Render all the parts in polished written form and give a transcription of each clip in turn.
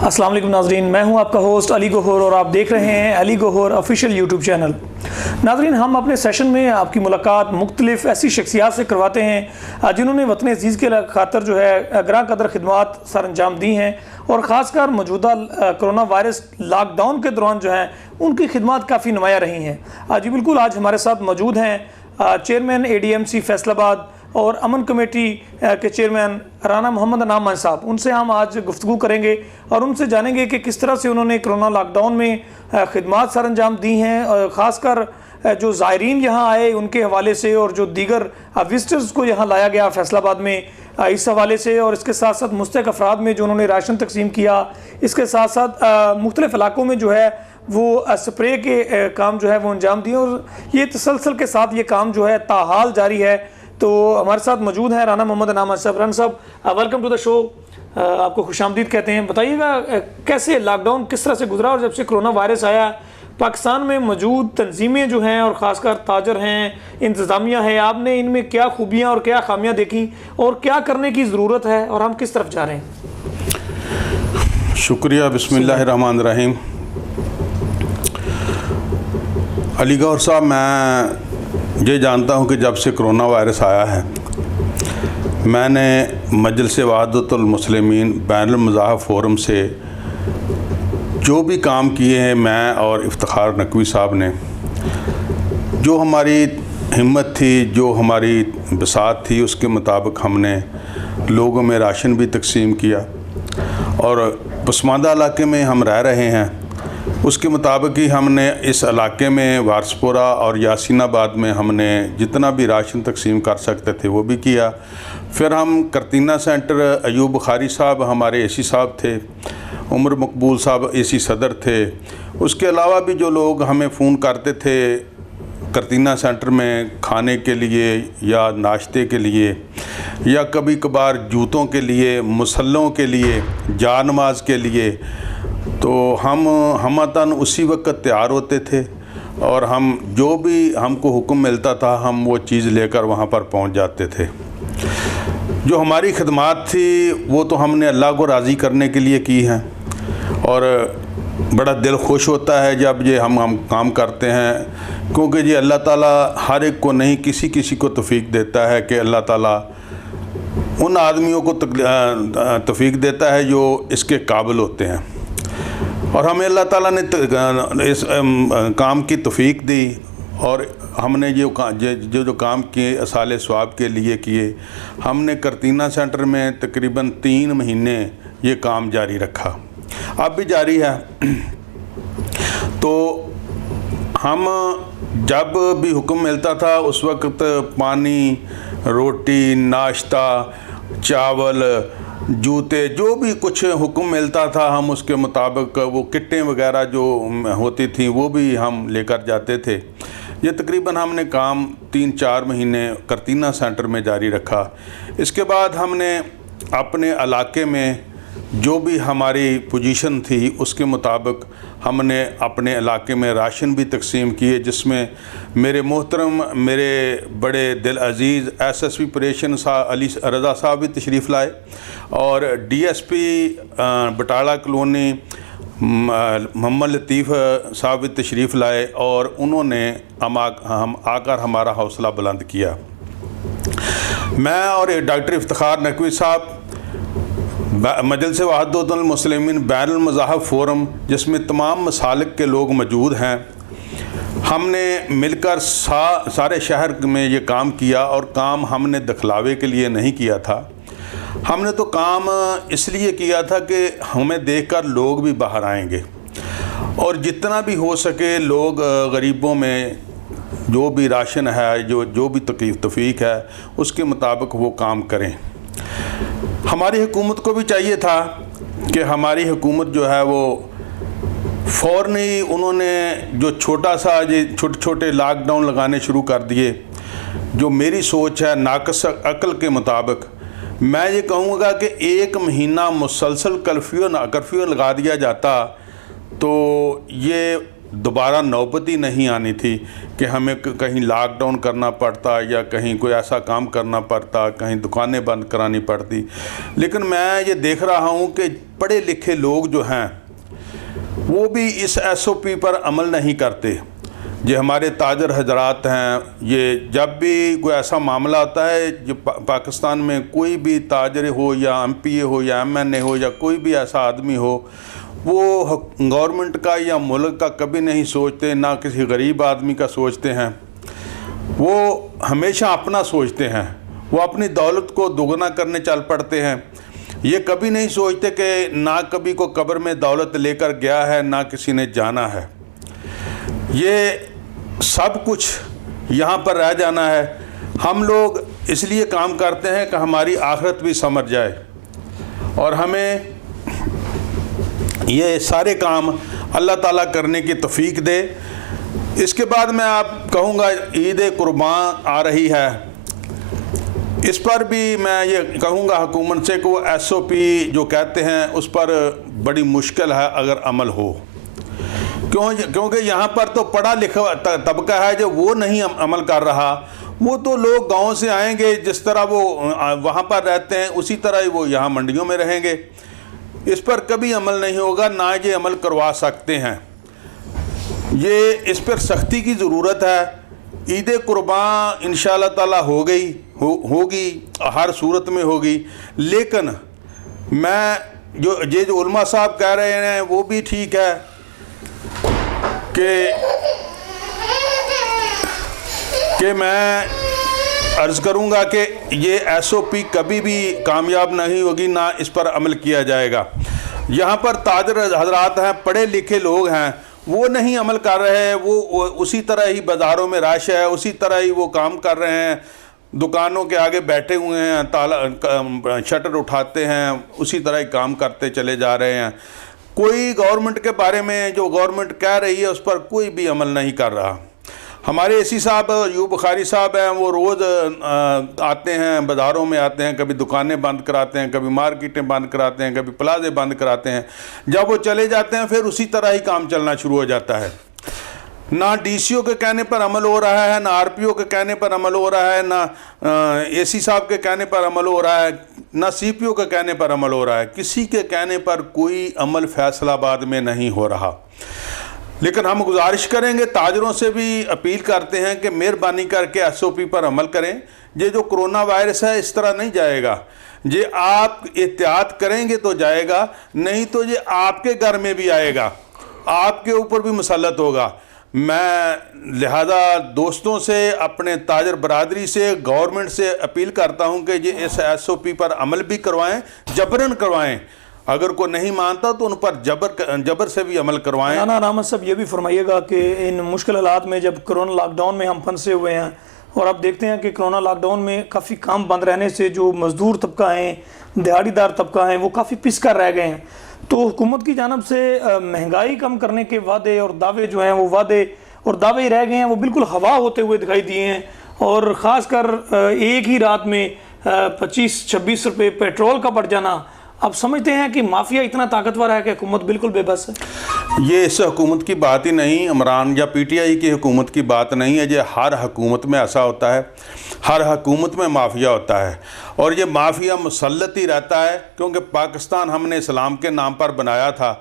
अस्सलाम वालेकुम नाजरीन, मैं हूं आपका होस्ट अली गौहर और आप देख रहे हैं Ali Gauhar official YouTube channel. नाजरीन, हम अपने सेशन में आपकी मुलाकात मुख्तलिफ ऐसी शख्सियात से करवाते हैं जिन्होंने वतन अजीज़ के खातर जो है ग्रां कदर खिदमात सर अंजाम दी हैं और ख़ासकर मौजूदा कोरोना वायरस लॉकडाउन के दौरान जो है उनकी खिदमात काफ़ी नुमाया रही हैं। जी बिल्कुल, आज हमारे साथ मौजूद हैं चेयरमैन ADMC फैसलाबाद और अमन कमेटी के चेयरमैन राना मोहम्मद अनाम साहब। उनसे हम आज गुफ्तगू करेंगे और उनसे जानेंगे कि किस तरह से उन्होंने कोरोना लॉकडाउन में खिदमात सर अंजाम दी हैं, और ख़ासकर जो ज़ायरीन यहाँ आए उनके हवाले से और जो दीगर विजिटर्स को यहाँ लाया गया फैसलाबाद में इस हवाले से, और इसके साथ साथ मुस्तहक अफराद में जो उन्होंने राशन तकसीम किया, इसके साथ साथ मुख्तलिफ इलाकों में जो है वो स्प्रे के काम जो है वो अंजाम दिए और ये तसलसल के साथ ये काम जो है ताहाल जारी है। तो हमारे साथ मौजूद हैं राना मोहम्मद अनाम साहब। राना साहब, वेलकम टू द शो, आपको खुशामदीद कहते हैं। बताइएगा कैसे लॉकडाउन किस तरह से गुजरा और जब से कोरोना वायरस आया पाकिस्तान में मौजूद तंजीमें जो हैं और ख़ासकर ताजर हैं, इंतज़ामिया है, आपने इनमें क्या खूबियाँ और क्या खामियाँ देखी और क्या करने की ज़रूरत है और हम किस तरफ जा रहे हैं? शुक्रिया। बिस्मिल्लाहिर्रहमानिर्रहीम। अली गौहर साहब, मैं ये जानता हूँ कि जब से कोरोना वायरस आया है मैंने मजलिस वहदतुल मुस्लिमीन बैनुल मज़ाहब फ़ोरम से जो भी काम किए हैं, मैं और इफ्तिखार नकवी साहब ने, जो हमारी हिम्मत थी, जो हमारी बसात थी, उसके मुताबिक हमने लोगों में राशन भी तकसीम किया और पसमानदा इलाके में हम रह रहे हैं उसके मुताबिक ही हमने इस इलाके में वारसपुरा और यासीनाबाद में हमने जितना भी राशन तकसीम कर सकते थे वो भी किया। फिर हम करतीना सेंटर, अयूब बुखारी साहब हमारे AC साहब थे, उमर मकबूल साहब AC सदर थे, उसके अलावा भी जो लोग हमें फ़ोन करते थे करतीना सेंटर में खाने के लिए या नाश्ते के लिए या कभी कभार जूतों के लिए, मुसल्लों के लिए, जानमाज के लिए, तो हमतन उसी वक्त तैयार होते थे और हम जो भी हमको हुक्म मिलता था हम वो चीज़ लेकर वहाँ पर पहुँच जाते थे। जो हमारी खिदमात थी वो तो हमने अल्लाह को राज़ी करने के लिए की हैं और बड़ा दिल खुश होता है जब ये हम काम करते हैं, क्योंकि ये अल्लाह ताला हर एक को नहीं, किसी किसी को तौफीक देता है कि अल्लाह ताला उन आदमियों को तौफीक देता है जो इसके काबिल होते हैं। और हमें अल्लाह ताला ने इस काम की तौफीक दी और हमने जो काम किए असाले स्वाब के लिए किए। हमने करतीना सेंटर में तकरीबन 3 महीने ये काम जारी रखा, अब भी जारी है। तो हम जब भी हुक्म मिलता था उस वक्त पानी, रोटी, नाश्ता, चावल, जूते, जो भी कुछ हुक्म मिलता था हम उसके मुताबिक वो किटें वगैरह जो होती थी वो भी हम लेकर जाते थे। ये तकरीबन हमने काम 3-4 महीने करतीना सेंटर में जारी रखा। इसके बाद हमने अपने इलाके में जो भी हमारी पोजीशन थी उसके मुताबिक हमने अपने इलाके में राशन भी तकसीम किए, जिसमें मेरे मोहतरम, मेरे बड़े दिल अज़ीज़ SSP ऑपरेशन अली रज़ा साहब भी तशरीफ़ लाए और DSP बटाला कॉलोनी मोहम्मद लतीफ़ साहब भी तशरीफ़ लाए और उन्होंने हम आकर हमारा हौसला बुलंद किया। मैं और डॉक्टर इफ्तिखार नकवी साहब मजलिस वहदतुल मुस्लिमीन बैनुल मज़ाहब फ़ोरम, जिसमें तमाम मसालिक के लोग मौजूद हैं, हमने मिलकर सारे शहर में ये काम किया और काम हमने दिखलावे के लिए नहीं किया था। हमने तो काम इसलिए किया था कि हमें देखकर लोग भी बाहर आएंगे और जितना भी हो सके लोग गरीबों में जो भी राशन है, जो भी तौफीक है उसके मुताबिक वो काम करें। हमारी हुकूमत को भी चाहिए था कि हमारी हुकूमत जो है वो फ़ौरन ही उन्होंने जो छोटे छोटे लॉकडाउन लगाने शुरू कर दिए। जो मेरी सोच है नाक़िस अक़ल के मुताबिक मैं ये कहूँगा कि 1 महीना मुसलसल कर्फ्यू लगा दिया जाता तो ये दोबारा नौबत ही नहीं आनी थी कि हमें कहीं लॉकडाउन करना पड़ता या कहीं कोई ऐसा काम करना पड़ता, कहीं दुकानें बंद करानी पड़ती। लेकिन मैं ये देख रहा हूँ कि पढ़े लिखे लोग जो हैं वो भी इस SOP पर अमल नहीं करते। ये हमारे ताजर हजरात हैं, ये जब भी कोई ऐसा मामला होता है, जो पाकिस्तान में कोई भी ताजर हो या MPA हो या MNA हो या कोई भी ऐसा आदमी हो, वो गवर्नमेंट का या मुल्क का कभी नहीं सोचते, ना किसी गरीब आदमी का सोचते हैं। वो हमेशा अपना सोचते हैं, वो अपनी दौलत को दोगुना करने चल पड़ते हैं। ये कभी नहीं सोचते कि ना कभी को कब्र में दौलत लेकर गया है, ना किसी ने जाना है। ये सब कुछ यहाँ पर रह जाना है। हम लोग इसलिए काम करते हैं कि हमारी आखिरत भी समझ जाए और हमें ये सारे काम अल्लाह ताला करने की तौफीक दे। इसके बाद मैं आप कहूँगा ईद कुर्बान आ रही है, इस पर भी मैं ये कहूँगा हुकूमत से कि वो SOP जो कहते हैं उस पर बड़ी मुश्किल है अगर अमल हो। क्योंकि यहाँ पर तो पढ़ा लिखा तबका है जो वो नहीं अमल कर रहा। वो तो लोग गांव से आएंगे, जिस तरह वो वहाँ पर रहते हैं उसी तरह ही वो यहाँ मंडियों में रहेंगे। इस पर कभी अमल नहीं होगा, ना ये अमल करवा सकते हैं। ये इस पर सख्ती की ज़रूरत है। ईद कुर्बान इंशाअल्लाह ताला होगी, हर सूरत में होगी। लेकिन मैं जो उलमा साहब कह रहे हैं वो भी ठीक है कि मैं अर्ज़ करूँगा कि ये SOP कभी भी कामयाब नहीं होगी, ना इस पर अमल किया जाएगा। यहाँ पर ताजर हजरात हैं, पढ़े लिखे लोग हैं, वो नहीं अमल कर रहे हैं। वो उसी तरह ही बाज़ारों में रश है, उसी तरह ही वो काम कर रहे हैं, दुकानों के आगे बैठे हुए हैं, ताला शटर उठाते हैं, उसी तरह ही काम करते चले जा रहे हैं। कोई गवर्नमेंट के बारे में जो गवर्नमेंट कह रही है उस पर कोई भी अमल नहीं कर रहा। हमारे AC साहब अयूब बुखारी साहब हैं, वो रोज़ आते हैं, बाज़ारों में आते हैं, कभी दुकानें बंद कराते हैं, कभी मार्केटें बंद कराते हैं, कभी प्लाजे बंद कराते हैं। जब वो चले जाते हैं फिर उसी तरह ही काम चलना शुरू हो जाता है। ना DCO के कहने पर अमल हो रहा है, ना RPO के कहने पर अमल हो रहा है, ना AC साहब के कहने पर अमल हो रहा है, ना CPO के कहने पर अमल हो रहा है। किसी के कहने पर कोई अमल फैसलाबाद में नहीं हो रहा। लेकिन हम गुजारिश करेंगे, ताजरों से भी अपील करते हैं कि मेहरबानी करके SOP पर अमल करें। ये जो कोरोना वायरस है इस तरह नहीं जाएगा। ये आप एहतियात करेंगे तो जाएगा, नहीं तो ये आपके घर में भी आएगा, आपके ऊपर भी मुसल्लत होगा। मैं लिहाजा दोस्तों से, अपने ताजर बरादरी से, गवर्नमेंट से अपील करता हूं कि ये इस SOP पर अमल भी करवाएं, जबरन करवाएं। अगर कोई नहीं मानता तो उन पर जबर से भी अमल करवाएं। नाना रहमत साहब ये भी फरमाइएगा कि इन मुश्किल हालात में जब कोरोना लॉकडाउन में हम फंसे हुए हैं और आप देखते हैं कि कोरोना लॉकडाउन में काफ़ी काम बंद रहने से जो मजदूर तबका है, दिहाड़ीदार तबका है, वो काफ़ी पिस कर रह गए हैं। तो हुकूमत की जानब से महंगाई कम करने के वादे और दावे जो हैं वो वादे और दावे ही रह गए हैं, वो बिल्कुल हवा होते हुए दिखाई दिए हैं। और ख़ासकर एक ही रात में 25-26 रुपये पेट्रोल का बढ़ जाना, अब समझते हैं कि माफिया इतना ताकतवर है कि हुकूमत बिल्कुल बेबस है। ये इस हुकूमत की बात ही नहीं, इमरान या PTI की हुकूमत की बात नहीं है। ये हर हुकूमत में ऐसा होता है, हर हुकूमत में माफिया होता है और ये माफिया मुसल्लत ही रहता है। क्योंकि पाकिस्तान हमने इस्लाम के नाम पर बनाया था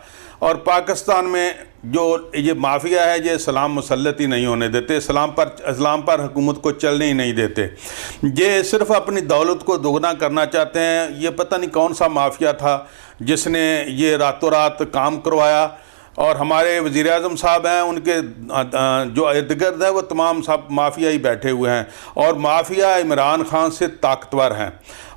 और पाकिस्तान में जो ये माफिया है ये इस्लाम मुसल्लत ही नहीं होने देते, इस्लाम पर हुकूमत को चलने ही नहीं देते। ये सिर्फ अपनी दौलत को दोगुना करना चाहते हैं। ये पता नहीं कौन सा माफिया था जिसने ये रातों रात काम करवाया। और हमारे वज़ीर आज़म साहब हैं, उनके जो इर्द गिर्द है वो तमाम सब माफिया ही बैठे हुए हैं और माफिया इमरान खान से ताकतवर हैं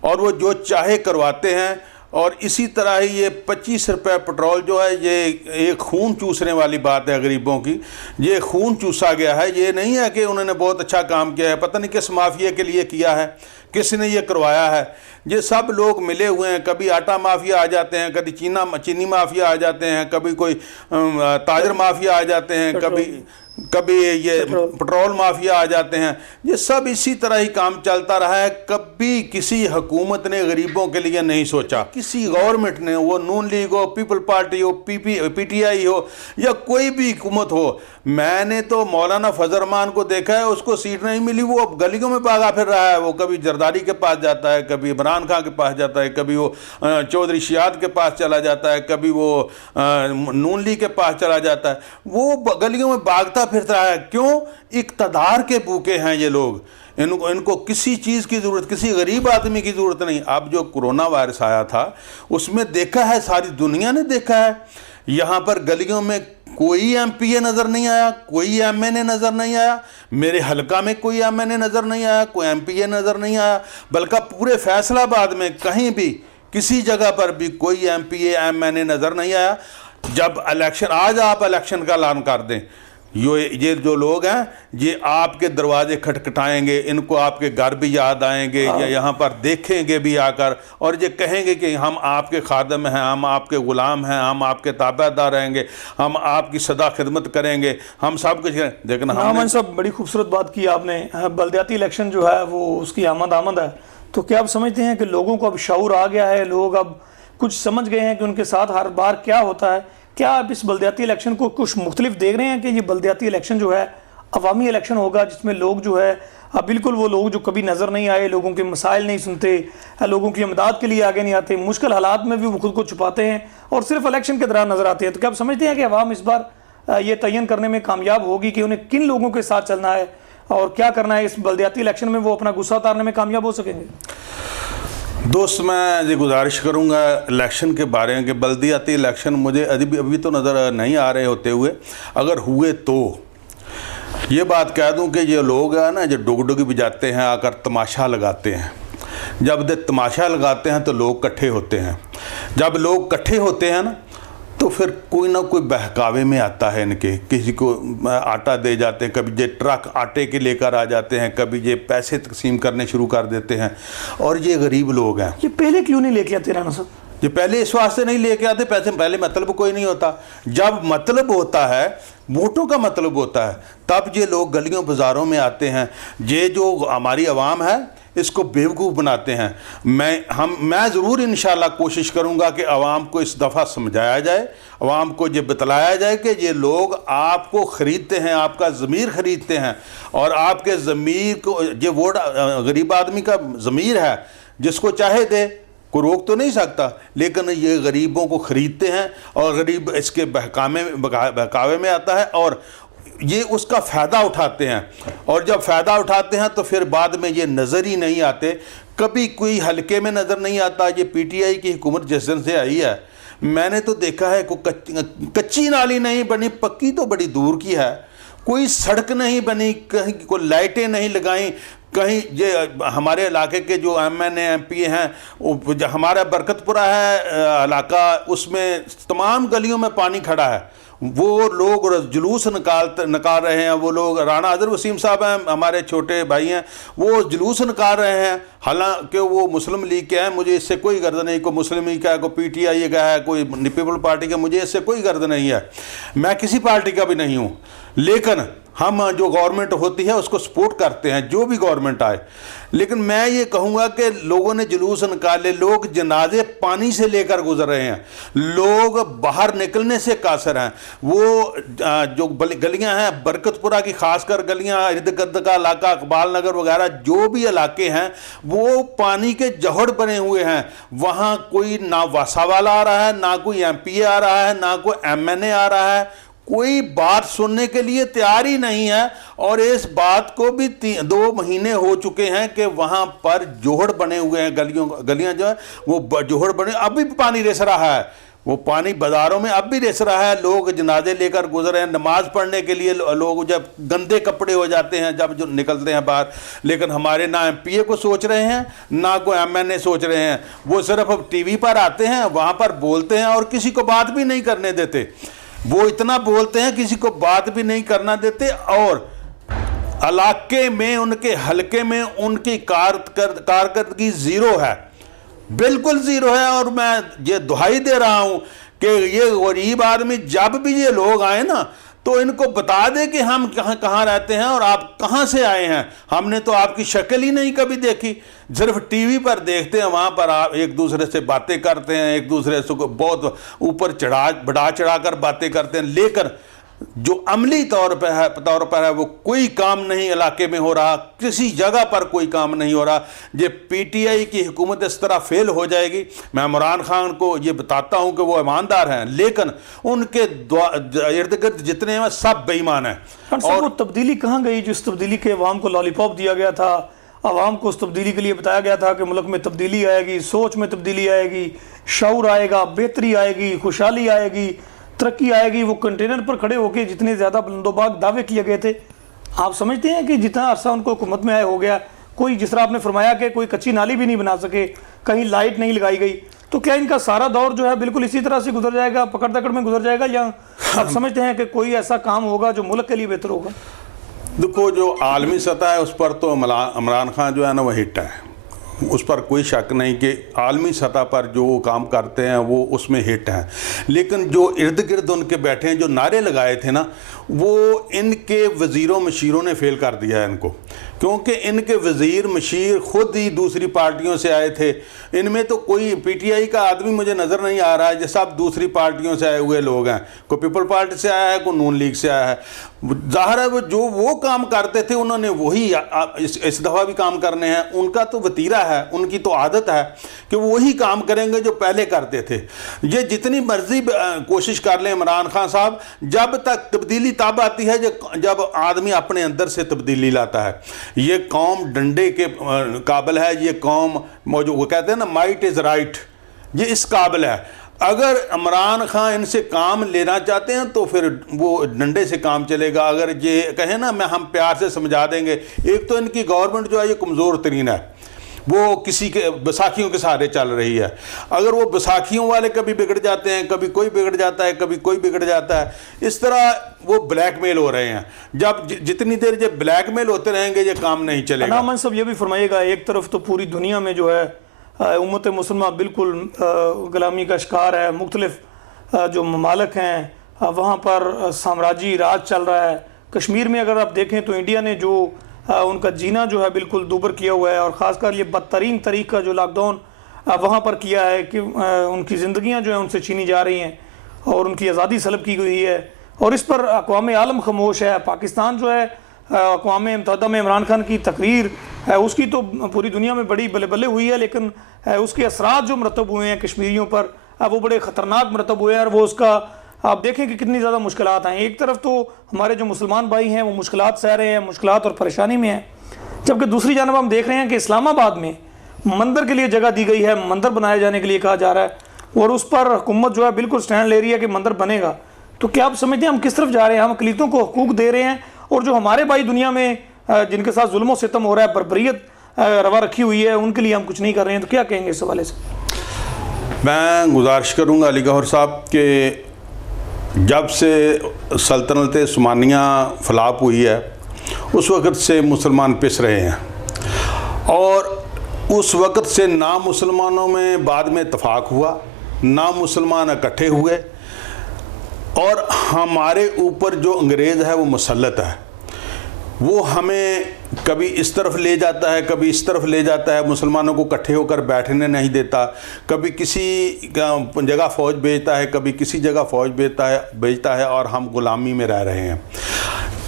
और वो जो चाहे करवाते हैं। और इसी तरह ही ये 25 रुपये पेट्रोल जो है ये एक खून चूसने वाली बात है गरीबों की। ये खून चूसा गया है, ये नहीं है कि उन्होंने बहुत अच्छा काम किया है, पता नहीं किस माफिया के लिए किया है, किसने ये करवाया है? ये सब लोग मिले हुए हैं। कभी आटा माफिया आ जाते हैं, कभी चीनी माफिया आ जाते हैं, कभी कोई ताजर माफिया आ जाते हैं, कभी ये पेट्रोल माफिया आ जाते हैं। ये सब इसी तरह ही काम चलता रहा है। कभी किसी हुकूमत ने गरीबों के लिए नहीं सोचा। किसी गवर्नमेंट ने, वो नून लीग हो, पीपल पार्टी हो, PTI हो, या कोई भी हुकूमत हो, मैंने तो मौलाना फजल रहमान को देखा है, उसको सीट नहीं मिली, वो गलियों में भागा फिर रहा है। वो कभी जरदारी के पास जाता है, कभी इमरान खान के पास जाता है, कभी वो चौधरी शियाद के पास चला जाता है, कभी वो नून लीग के पास चला जाता है। वो गलियों में भागता फिरता है। क्यों? इक़्तिदार के भूखे हैं ये लोग। इनको किसी चीज़ की ज़रूरत, किसी गरीब आदमी की ज़रूरत नहीं। अब जो कोरोना वायरस आया था उसमें देखा है, सारी दुनिया ने देखा है, यहाँ पर गलियों में कोई MPA नज़र नहीं आया, कोई MNA नज़र नहीं आया, मेरे हलका में कोई MNA नज़र नहीं आया, कोई MPA नज़र नहीं आया, बल्कि पूरे फैसलाबाद में कहीं भी किसी जगह पर भी कोई MPA MNA नज़र नहीं आया। जब इलेक्शन, आज आप इलेक्शन का ऐलान कर दें, ये जो लोग हैं ये आपके दरवाजे खटखटाएंगे, इनको आपके घर भी याद आएंगे, या यहाँ पर देखेंगे भी आकर, और ये कहेंगे कि हम आपके खादम हैं, हम आपके ग़ुलाम हैं, हम आपके ताबेदार रहेंगे, हम आपकी सदा खिदमत करेंगे, हम सब कुछ करें। लेकिन हमने सब बड़ी खूबसूरत बात की आपने। बलदियाती इलेक्शन जो है वो उसकी आमद है, तो क्या आप समझते हैं कि लोगों को अब शऊर आ गया है, लोग अब कुछ समझ गए हैं कि उनके साथ हर बार क्या होता है? क्या आप इस बलदियाती इलेक्शन को कुछ मुख्तलिफ देख रहे हैं कि ये बलदियाती इलेक्शन जो है अवामी इलेक्शन होगा, जिसमें लोग जो है अब बिल्कुल वो लोग जो कभी नज़र नहीं आए, लोगों के मसाइल नहीं सुनते, लोगों की इमदाद के लिए आगे नहीं आते, मुश्किल हालात में भी वो खुद को छुपाते हैं और सिर्फ इलेक्शन के दौरान नज़र आते हैं, तो क्या आप समझते हैं कि अवाम इस बार ये तयन करने में कामयाब होगी कि उन्हें किन लोगों के साथ चलना है और क्या करना है? इस बलदियाती इलेक्शन में वो अपना गुस्सा उतारने में कामयाब हो सकेंगे? दोस्त, मैं ये गुजारिश करूंगा इलेक्शन के बारे में कि बल्दियाती इलेक्शन मुझे अभी तो नज़र नहीं आ रहे होते हुए। अगर हुए तो ये बात कह दूं कि ये लोग हैं ना, जो डुग बजाते हैं, आकर तमाशा लगाते हैं। जब दे तमाशा लगाते हैं तो लोग इकट्ठे होते हैं। जब लोग इकट्ठे होते हैं ना तो फिर कोई ना कोई बहकावे में आता है इनके, किसी को आटा दे जाते हैं, कभी ये ट्रक आटे के लेकर आ जाते हैं, कभी ये पैसे तकसीम करने शुरू कर देते हैं। और ये गरीब लोग हैं। ये पहले क्यों नहीं लेके आते राना साहब? ये पहले इस वास्ते नहीं लेके आते, पैसे पहले मतलब कोई नहीं होता। जब मतलब होता है, वोटों का मतलब होता है, तब ये लोग गलियों बाज़ारों में आते हैं। ये जो हमारी आवाम है इसको बेवकूफ़ बनाते हैं। मैं ज़रूर इंशाल्लाह कोशिश करूंगा कि आवाम को इस दफ़ा समझाया जाए, आवाम को ये बतलाया जाए कि ये लोग आपको ख़रीदते हैं, आपका ज़मीर ख़रीदते हैं, और आपके ज़मीर को, ये वोट गरीब आदमी का ज़मीर है, जिसको चाहे दे, कोई रोक तो नहीं सकता, लेकिन ये गरीबों को ख़रीदते हैं और गरीब इसके बहकावे में आता है और ये उसका फ़ायदा उठाते हैं। और जब फ़ायदा उठाते हैं तो फिर बाद में ये नज़र ही नहीं आते, कभी कोई हल्के में नज़र नहीं आता। ये PTI की हुकूमत जिस दिन से आई है, मैंने तो देखा है कोई कच्ची नाली नहीं बनी, पक्की तो बड़ी दूर की है, कोई सड़क नहीं बनी, कहीं कोई लाइटें नहीं लगाई, कहीं ये हमारे इलाके के जो MNA MPA हैं, हमारा बरकतपुरा है इलाका, उसमें तमाम गलियों में पानी खड़ा है। वो लोग जुलूस निकाल रहे हैं। वो लोग, राना अजहर वसीम साहब हैं, हमारे छोटे भाई हैं, वो जुलूस निकाल रहे हैं, हालांकि वो मुस्लिम लीग के हैं। मुझे इससे कोई गर्द नहीं, कोई मुस्लिम लीग का है, कोई PTI का है, कोई पीपल पार्टी का, मुझे इससे कोई गर्द नहीं है। मैं किसी पार्टी का भी नहीं हूँ, लेकिन हम जो गवर्नमेंट होती है उसको सपोर्ट करते हैं, जो भी गवर्नमेंट आए। लेकिन मैं ये कहूँगा कि लोगों ने जुलूस निकाले, लोग जनाजे पानी से लेकर गुजर रहे हैं, लोग बाहर निकलने से कासर हैं। वो जो गलियां हैं बरकतपुरा की, खासकर गलियां, इर्द गिर्द का इलाका, इकबाल नगर वगैरह, जो भी इलाके हैं वो पानी के जहड़ बने हुए हैं। वहाँ कोई ना वसा वाला आ रहा है, ना कोई MPA आ रहा है, ना कोई MNA आ रहा है, कोई बात सुनने के लिए तैयार ही नहीं है। और इस बात को भी 2 महीने हो चुके हैं कि वहाँ पर जोहड़ बने हुए हैं, गलियाँ जो है वो जोहड़ बने, अभी भी पानी रिस रहा है, वो पानी बाज़ारों में अब भी रिस रहा है। लोग जनाजे लेकर गुजर रहे हैं, नमाज पढ़ने के लिए लोग जब गंदे कपड़े हो जाते हैं जब जो निकलते हैं बाहर। लेकिन हमारे ना MPA को सोच रहे हैं, ना कोई MNA सोच रहे हैं। वो सिर्फ अब TV पर आते हैं, वहाँ पर बोलते हैं और किसी को बात भी नहीं करने देते। वो इतना बोलते हैं, किसी को बात भी नहीं करना देते। और इलाके में, उनके हलके में उनकी कारकर्दगी ज़ीरो है, बिल्कुल ज़ीरो है। और मैं ये दुहाई दे रहा हूँ कि ये गरीब आदमी जब भी ये लोग आए ना तो इनको बता दे कि हम कहाँ रहते हैं और आप कहाँ से आए हैं। हमने तो आपकी शक्ल ही नहीं कभी देखी, सिर्फ टीवी पर देखते हैं, वहाँ पर आप एक दूसरे से बातें करते हैं, एक दूसरे से बहुत ऊपर बढ़ा चढ़ा कर बातें करते हैं, लेकिन जो अमली तौर पर है वो कोई काम नहीं इलाके में हो रहा, किसी जगह पर कोई काम नहीं हो रहा। ये पीटीआई की हुकूमत इस तरह फेल हो जाएगी। मैं इमरान खान को ये बताता हूँ कि वो ईमानदार हैं, लेकिन उनके इर्द गिर्द जितने हैं सब बेईमान हैं। और वो तब्दीली कहाँ गई जिस तब्दीली के अवाम को लॉलीपॉप दिया गया था, अवाम को उस तब्दीली के लिए बताया गया था कि मुल्क में तब्दीली आएगी, सोच में तब्दीली आएगी, शऊर आएगा, बेहतरी आएगी, खुशहाली आएगी, तरक्की आएगी। वो कंटेनर पर खड़े होकर जितने ज़्यादा बुलंदोबाग दावे किए गए थे, आप समझते हैं कि जितना अरसा उनको हुकूमत में आए हो गया, कोई जिस तरह आपने फरमाया कि कोई कच्ची नाली भी नहीं बना सके, कहीं लाइट नहीं लगाई गई, तो क्या इनका सारा दौर जो है बिल्कुल इसी तरह से गुजर जाएगा, पकड़ दकड़ में गुजर जाएगा, या आप समझते हैं कि कोई ऐसा काम होगा जो मुल्क के लिए बेहतर होगा? देखो, जो आलमी सतह है उस पर तो इमरान खान जो है ना वो हिट है, उस पर कोई शक नहीं कि आलमी सतह पर जो काम करते हैं वो उसमें हिट हैं। लेकिन जो इर्द गिर्द उनके बैठे हैं, जो नारे लगाए थे ना, वो इनके वज़ीरों मशीरों ने फेल कर दिया है इनको, क्योंकि इनके वज़ीर मशीर खुद ही दूसरी पार्टियों से आए थे। इनमें तो कोई पीटीआई का आदमी मुझे नज़र नहीं आ रहा है, जो सब दूसरी पार्टियों से आए हुए लोग हैं। कोई पीपल पार्टी से आया है, कोई नून लीग से आया है। ज़ाहिर है वो काम करते थे उन्होंने वही इस दफ़ा भी काम करने हैं। उनका तो वतीरा है, उनकी तो आदत है कि वो वही काम करेंगे जो पहले करते थे। ये जितनी मर्जी कोशिश कर लें इमरान खान साहब, जब तक तब्दीली तब आती है जब आदमी अपने अंदर से तब्दीली लाता है। ये कौम डंडे के काबिल है, ये कौम मौजूद, वो कहते हैं ना माइट इज़ राइट, ये इस काबिल है। अगर इमरान खान इनसे काम लेना चाहते हैं तो फिर वो डंडे से काम चलेगा। अगर ये कहें ना हम प्यार से समझा देंगे, एक तो इनकी गवर्नमेंट जो है ये कमज़ोर तरीन है, वो किसी के बैसाखियों के सहारे चल रही है। अगर वो बैसाखियों वाले कभी बिगड़ जाते हैं, कभी कोई बिगड़ जाता है, कभी कोई बिगड़ जाता है, इस तरह वो ब्लैकमेल हो रहे हैं। जब जितनी देर जब ब्लैकमेल होते रहेंगे ये काम नहीं चलेगा। अनामन साहब ये भी फरमाइएगा, एक तरफ तो पूरी दुनिया में जो है उम्मत मुसलमा बिल्कुल गुलामी का शिकार है, मुख्तलिफ जो ममालिक हैं वहाँ पर साम्राज्यी राज चल रहा है। कश्मीर में अगर आप देखें तो इंडिया ने जो उनका जीना जो है बिल्कुल दूबर किया हुआ है, और ख़ासकर ये बदतरीन तरीक़ा जो लॉकडाउन वहाँ पर किया है कि उनकी ज़िंदगियाँ जो हैं उनसे छीनी जा रही हैं और उनकी आज़ादी सलब की गई है, और इस पर अक़वाम आलम खामोश है। पाकिस्तान जो है अक़वाम मुत्तहिदा में इमरान खान की तकरीर है उसकी तो पूरी दुनिया में बड़ी बल्ले बल्ले हुई है, लेकिन उसके असरात जो मरतब हुए हैं कश्मीरियों पर वो बड़े ख़तरनाक मरतब हुए हैं, और वो उसका आप देखें कि कितनी ज़्यादा मुश्किलात हैं। एक तरफ तो हमारे जो मुसलमान भाई हैं वो मुश्किलात सह रहे हैं, मुश्किलात और परेशानी में हैं, जबकि दूसरी जानब हम देख रहे हैं कि इस्लामाबाद में मंदिर के लिए जगह दी गई है, मंदिर बनाए जाने के लिए कहा जा रहा है, और उस पर हुकूमत जो है बिल्कुल स्टैंड ले रही है कि मंदिर बनेगा। तो क्या आप समझते हैं हम किस तरफ जा रहे हैं? हम अक़लियतों को हकूक़ दे रहे हैं, और जो हमारे भाई दुनिया में जिनके साथ जुल्म सितम हो रहा है, बर्बरियत रवा रखी हुई है, उनके लिए हम कुछ नहीं कर रहे हैं। तो क्या कहेंगे इस हवाले से? मैं गुजारिश करूँगा अली गौहर साहब के जब से सल्तनत उस्मानिया फलाप हुई है उस वक़्त से मुसलमान पिस रहे हैं, और उस वक़्त से ना मुसलमानों में बाद में इत्तफाक हुआ, ना मुसलमान इकट्ठे हुए, और हमारे ऊपर जो अंग्रेज़ है वो मुसल्लत है। वो हमें कभी इस तरफ ले जाता है, कभी इस तरफ ले जाता है, मुसलमानों को इकट्ठे होकर बैठने नहीं देता, कभी किसी जगह फ़ौज भेजता है, कभी किसी जगह फ़ौज भेजता है, और हम ग़ुलामी में रह रहे हैं।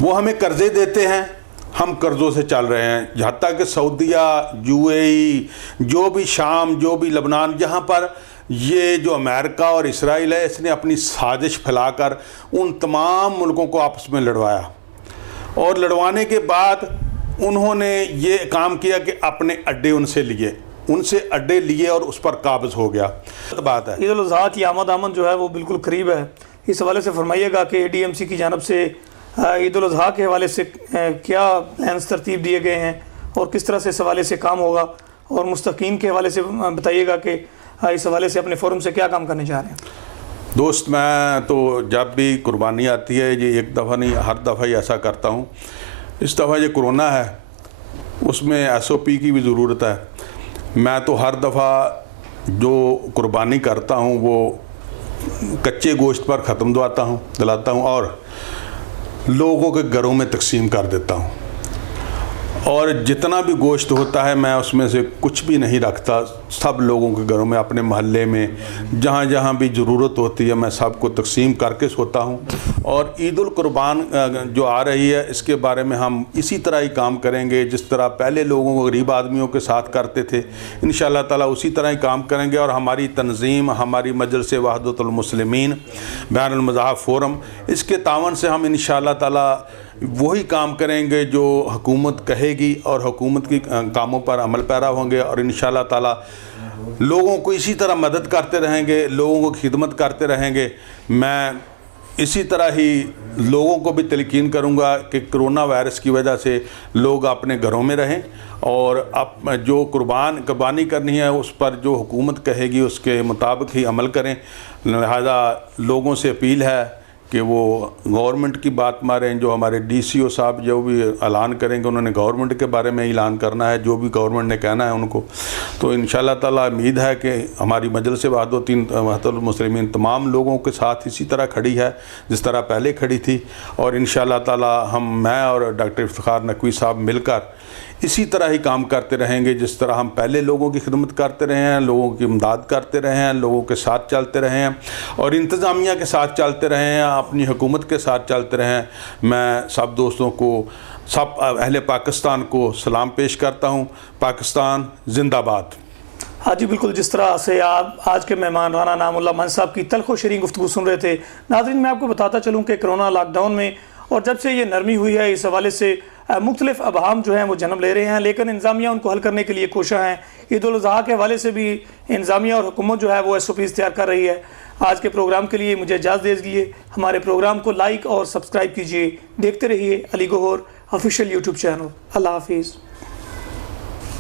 वो हमें कर्ज़े देते हैं, हम कर्ज़ों से चल रहे हैं। हत्ता कि सऊदिया, यूएई, जो भी शाम, जो भी लबनान, जहाँ पर ये जो अमेरिका और इसराइल है, इसने अपनी साजिश फैलाकर उन तमाम मुल्कों को आपस में लड़वाया, और लड़वाने के बाद उन्होंने ये काम किया कि अपने अड्डे उनसे अड्डे लिए और उस पर काबज़ हो गया। बात है ईद उल अज़हा की आमद जो है वो बिल्कुल करीब है। इस हवाले से फरमाइएगा कि एडीएमसी की जानब से ईद उल अज़हा के हवाले से क्या प्लान्स तरतीब दिए गए हैं और किस तरह से इस हवाले से काम होगा, और मुस्तकीन के हवाले से बताइएगा कि इस हवाले से अपने फोरम से क्या काम करने जा रहे हैं। दोस्त, मैं तो जब भी कुर्बानी आती है, ये एक दफ़ा नहीं हर दफ़ा ही ऐसा करता हूँ इस दफ़ा ये कोरोना है, उसमें SOP की भी ज़रूरत है। मैं तो हर दफ़ा जो कुर्बानी करता हूँ वो कच्चे गोश्त पर ख़त्म दिलाता हूँ और लोगों के घरों में तकसीम कर देता हूँ। और जितना भी गोश्त होता है मैं उसमें से कुछ भी नहीं रखता, सब लोगों के घरों में, अपने मोहल्ले में जहाँ जहाँ भी ज़रूरत होती है मैं सबको तकसीम करके सोता हूँ। और ईद उल कुर्बान जो आ रही है इसके बारे में हम इसी तरह ही काम करेंगे जिस तरह पहले लोगों को, गरीब आदमियों के साथ करते थे, इंशाअल्लाह ताला उसी तरह ही काम करेंगे। और हमारी तंजीम, हमारी मजलिस वहदतुल मुस्लिमीन बैनुल मज़ाहब फ़ोरम, इसके तावन से हम इंशाअल्लाह ताला वही काम करेंगे जो हुकूमत कहेगी और हुकूमत की कामों पर अमल पैरा होंगे। और इंशाअल्लाह ताला लोगों को इसी तरह मदद करते रहेंगे, लोगों को खिदमत करते रहेंगे। मैं इसी तरह ही लोगों को भी तलकीन करूंगा कि कोरोना वायरस की वजह से लोग अपने घरों में रहें और अब जो कुर्बानी करनी है उस पर जो हुकूमत कहेगी उसके मुताबिक ही अमल करें। लिहाजा लोगों से अपील है कि वो गवर्नमेंट की बात मारें। जो हमारे DCO साहब जो भी ऐलान करेंगे उन्होंने गवर्नमेंट के बारे में ऐलान करना है, जो भी गवर्नमेंट ने कहना है उनको। तो इंशाअल्लाह ताला उम्मीद है कि हमारी मजलिस वहदतुल मुस्लिमीन तमाम लोगों के साथ इसी तरह खड़ी है जिस तरह पहले खड़ी थी। और इंशाअल्लाह ताला मैं और डॉक्टर इफ्तिखार नकवी साहब मिलकर इसी तरह ही काम करते रहेंगे जिस तरह हम पहले लोगों की खिदमत करते रहे हैं, लोगों की इमदाद करते रहे हैं, लोगों के साथ चलते रहे हैं और इंतज़ामिया के साथ चलते रहे हैं, अपनी हुकूमत के साथ चलते रहे हैं। मैं सब दोस्तों को, सब अहले पाकिस्तान को सलाम पेश करता हूँ। पाकिस्तान जिंदाबाद। हाँ जी, बिल्कुल जिस तरह से आप आज के मेहमान राना नामुल्लाह मंच साहब की तल्ख़ शरीन गुफ्तगू सुन रहे थे। नाज़रीन, मैं आपको बताता चलूँ कि कोरोना लॉकडाउन में और जब से ये नरमी हुई है इस हवाले से मुख्तलिफ अबहाम जो हैं वो जन्म ले रहे हैं, लेकिन इंतज़ामिया उनको हल करने के लिए कोशा हैं। ईद उल अज़हा के हवाले से भी इंतज़ामिया और हुकूमत जो है वो SOPs तैयार कर रही है। आज के प्रोग्राम के लिए मुझे इजाज़त दीजिए। हमारे प्रोग्राम को लाइक और सब्सक्राइब कीजिए। देखते रहिए Ali Gauhar official YouTube channel. Allah हाफिज़।